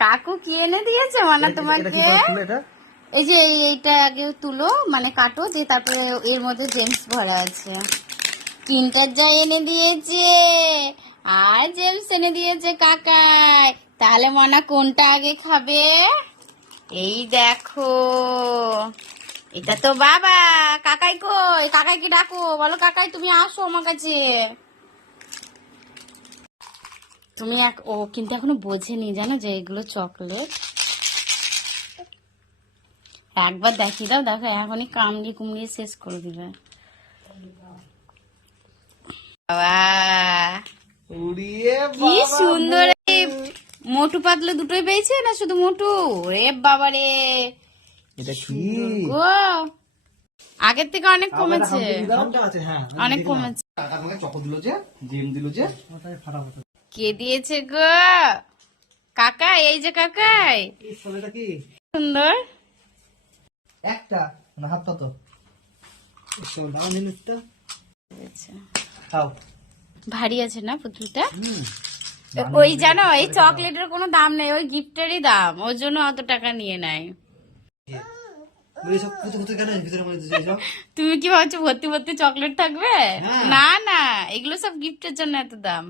কাকু কি এনে দিয়েছে মানে তোমাকে? এই যে এইটা আগে তুলো, মানে কাটো, দিয়ে তারপরে এর মধ্যে জেমস ভরা আছে। কিন্টার জয় এনে দিয়েছে আর জেমস এনে দিয়েছে কাকাই। তাহলে মনা কোনটা আগে খাবে? এই দেখো, এটা তো বাবা। কাকাই কই? কাকাইকে ডাকো, বলো কাকাই তুমি আসো আমার কাছে। তুমি ও কিন্তু এখনো বোঝেনি, জানো যে এগুলো চকলেট। একবার দেখিয়ে দাও, দেখো এখনই কামড়ি কুমড়িয়ে শেষ করে দিবে। কি সুন্দর! মোটু পাতলু দুটোই পেয়েছে না শুধু মোটু? রে বাবা রে, এটা কি গো আগের থেকে অনেক কমেছে, অনেক কমেছে। কে দিয়েছে গো? কাকাই, এই যে কাকাই। সুন্দর একটা না হাত কত ভারী আছে না পুতুলটা? ওই জানো, এই চকলেটের কোনো দাম নেই, ওই গিফটেরই দাম, ওর জন্য অত টাকা নিয়ে নেয়। তুমি কি ভাবছো ভর্তি ভর্তি চকলেট থাকবে? না না, এগুলো সব গিফটের জন্য এত দাম।